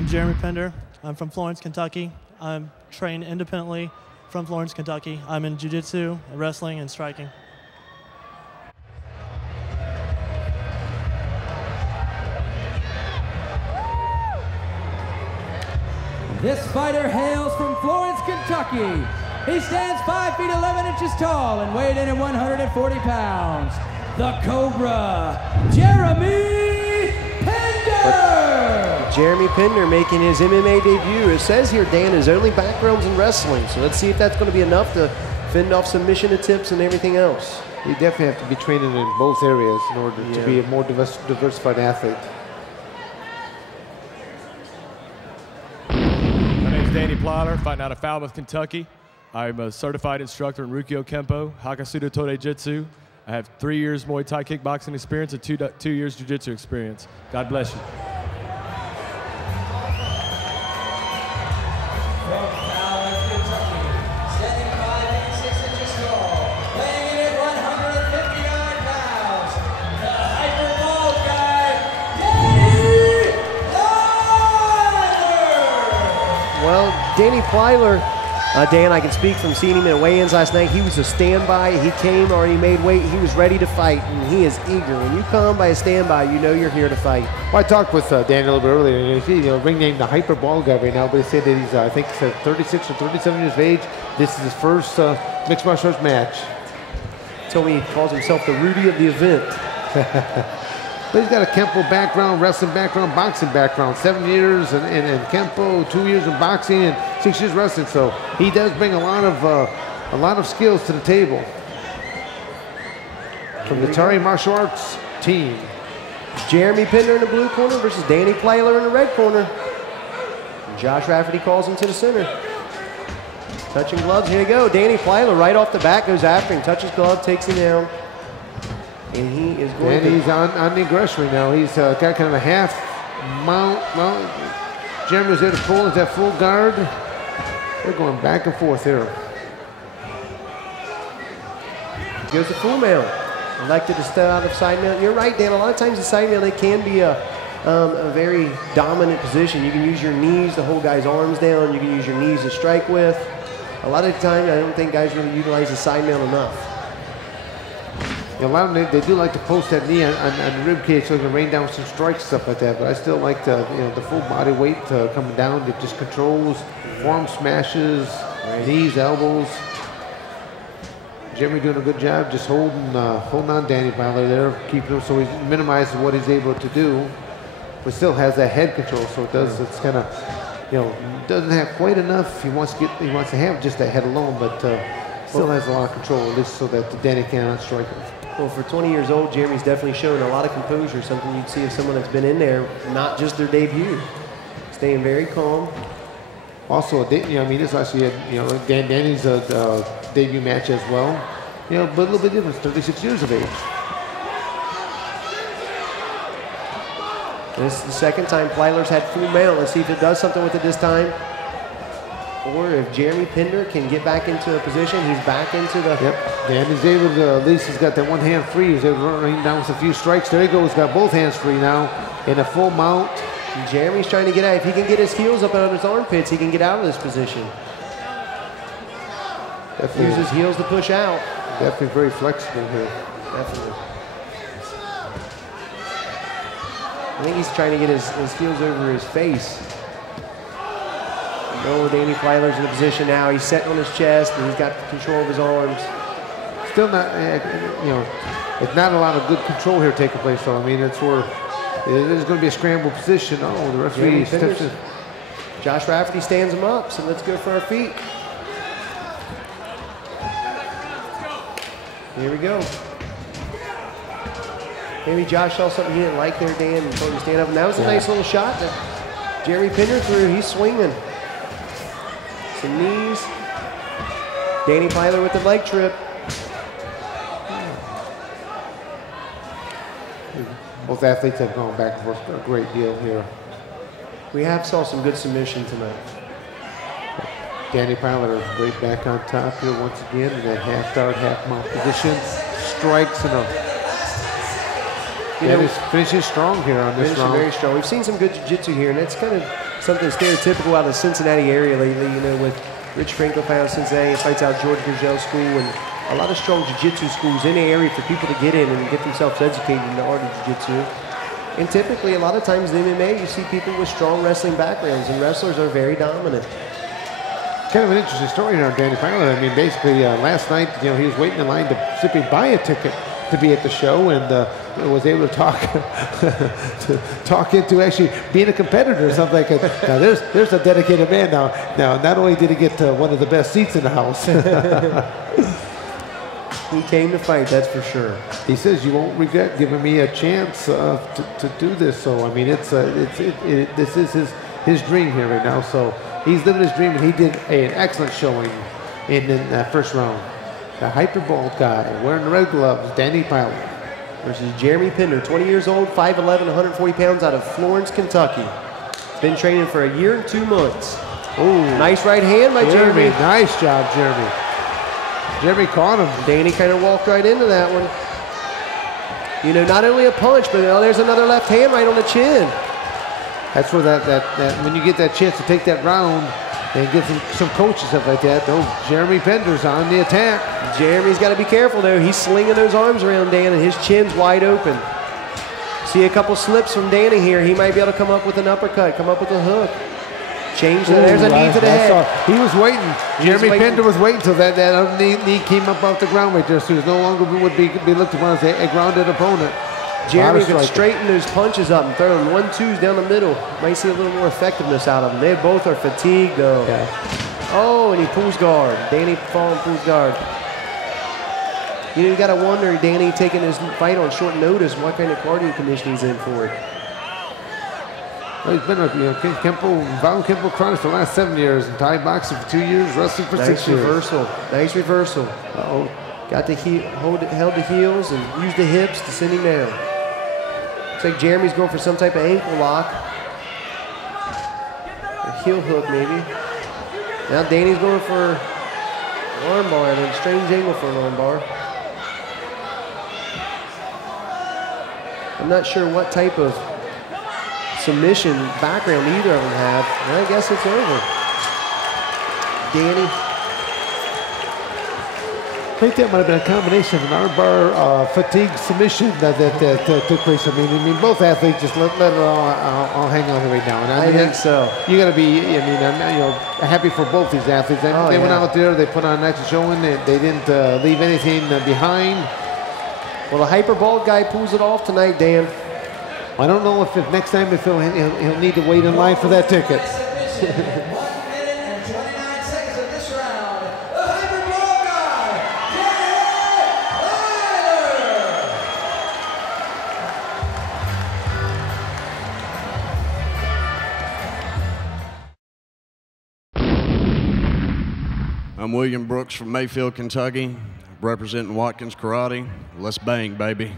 I'm Jeremy Pender. I'm from Florence, Kentucky. I'm trained independently from Florence, Kentucky. I'm in jiu-jitsu, wrestling, and striking. This fighter hails from Florence, Kentucky. He stands 5 feet 11 inches tall and weighed in at 140 pounds. The Cobra, Jeremy Pender! Jeremy Pender making his MMA debut. It says here, Dan, his only background's in wrestling, so let's see if that's going to be enough to fend off submission attempts and everything else. You definitely have to be training in both areas in order to be a more diversified athlete. My name's Danny Plylor, fighting out of Falmouth, Kentucky. I'm a certified instructor in Rukyo Kempo, Hakasudo Tode Jitsu. I have 3 years Muay Thai kickboxing experience and 2 years jiu-jitsu experience. God bless you. Well, Danny Plylor, Dan, I can speak from seeing him at weigh-ins last night. He was a standby. He came, already made weight. He was ready to fight, and he is eager. When you come by a standby, you know you're here to fight. Well, I talked with Dan a little bit earlier. He's ring named the Hyper Ball guy right now, but he said that he's, I think, 36 or 37 years of age. This is his first mixed martial arts match. Told me he calls himself the Rudy of the event. But he's got a Kempo background, wrestling background, boxing background. 7 years in Kempo, 2 years in boxing, and 6 years wrestling. So he does bring a lot of skills to the table. From the Tari Martial Arts team. Jeremy Pender in the blue corner versus Danny Plylor in the red corner. And Josh Rafferty calls him to the center. Touching gloves, here you go. Danny Plylor right off the bat goes after him, touches glove, takes him down. And he is going he's on the aggression right now. He's got kind of a half mount. Well, Jeremy's there to pull. Is that full guard? They're going back and forth here. Goes to full mount. Elected to step out of side mount. You're right, Dan. A lot of times the side mount, it can be a very dominant position. You can use your knees to hold guys' arms down. You can use your knees to strike with. A lot of the time, I don't think guys really utilize the side mount enough. A lot of them, they do like to post that knee on the rib cage so they can rain down some strikes, stuff like that. But I still like the full body weight coming down. It just controls forearm smashes, knees, elbows. Jeremy doing a good job, just holding on Danny Plylor there, keeping him so he minimizes what he's able to do, but still has that head control. So it does. It's kind of doesn't have quite enough. He wants to have just that head alone, but still has a lot of control, at least so that Danny cannot strike him. Well, for 20 years old, Jeremy's definitely shown a lot of composure, something you'd see of someone that's been in there, not just their debut. Staying very calm. Also, I mean, this actually had, Danny's debut match as well. But a little bit different, 36 years of age. This is the second time Plylor's had full mount. Let's see if it does something with it this time. Or if Jeremy Pender can get back into a position, he's back into the... Yep, Danny's able to, at least he's got that one hand free. He's able to run down with a few strikes. There he goes, got both hands free now in a full mount. And Jeremy's trying to get out. If he can get his heels up on his armpits, he can get out of this position. Definitely. Use his heels to push out. Definitely very flexible here. Definitely. I think he's trying to get his heels over his face. No, Danny Plylor's in a position now. He's setting on his chest, and he's got control of his arms. Still not, it's not a lot of good control here taking place. So I mean, it's where it is going to be a scramble position. Oh, the referee steps in. Josh Rafferty stands him up. So let's go for our feet. Here we go. Maybe Josh saw something he didn't like there, Dan, and told him to stand up. And that was a nice little shot that Jeremy Pender threw. He's swinging. Some knees. Danny Plylor with the leg trip. Both athletes have gone back and forth a great deal here. We have saw some good submission tonight. Danny Plylor right back on top here once again in that half guard, half mount position. Strikes and finishing strong here on this round. Very strong. We've seen some good jiu-jitsu here, and that's kind of something stereotypical out of the Cincinnati area lately, you know, with Rich Franco out of Cincinnati, fights out George Gurgel School, and a lot of strong jiu-jitsu schools in the area for people to get in and get themselves educated in the art of jiu-jitsu. And typically, a lot of times in MMA, you see people with strong wrestling backgrounds, and wrestlers are very dominant. Kind of an interesting story here on Danny Plylor. I mean, basically, last night, you know, he was waiting in line to simply buy a ticket to be at the show, and was able to talk into actually being a competitor or something like that. Now, there's a dedicated man now. Now, not only did he get one of the best seats in the house. He came to fight, that's for sure. He says, "You won't regret giving me a chance to do this." So, I mean, this is his dream here right now. So he's living his dream, and he did an excellent showing in that first round. The hyperball guy wearing the red gloves, Danny Plylor, versus Jeremy Pender, 20 years old, 5'11", 140 pounds, out of Florence, Kentucky. Been training for a year and 2 months. Oh, nice right hand by Jeremy. Nice job, Jeremy. Jeremy caught him. Danny kind of walked right into that one. You know, not only a punch, but there's another left hand right on the chin. That's where that when you get that chance to take that round and get some coaches stuff like that. Oh, Jeremy Pender's on the attack. Jeremy's got to be careful though. He's slinging those arms around Dan, and his chin's wide open. See a couple slips from Danny here. He might be able to come up with an uppercut, come up with a hook. Change that. There's a knee to the head. He was waiting. Jeremy Pender was waiting until that other knee came up off the ground right there, so he no longer would be looked upon as a grounded opponent. Jeremy can straighten those punches up and throw them 1-2s down the middle. Might see a little more effectiveness out of them. They both are fatigued though. Yeah. Oh, and he pulls guard. Danny falling pulls guard. You got to wonder, Danny taking his fight on short notice, what kind of cardio conditioning he's in for it. Well, he's been a Val Kempo Chronic for the last 7 years, and Thai boxing for 2 years, wrestling for 6 years. Nice reversal. Uh-oh. Got the held the heels and used the hips to send him down. Looks like Jeremy's going for some type of ankle lock. A heel hook, maybe. Now Danny's going for an armbar, and a strange angle for an armbar. I'm not sure what type of submission background either of them have. And I guess it's over. Danny. I think that might have been a combination of an armbar fatigue submission that took place. I mean, both athletes just let it all hang on right now. And I think so. You got to be. I mean, I'm happy for both these athletes. They went out there. They put on an excellent showing. They didn't leave anything behind. Well, the hyperball guy pulls it off tonight, Dan. I don't know if next time he'll need to wait in line for that ticket. I'm William Brooks from Mayfield, Kentucky, representing Watkins Karate. Let's bang, baby.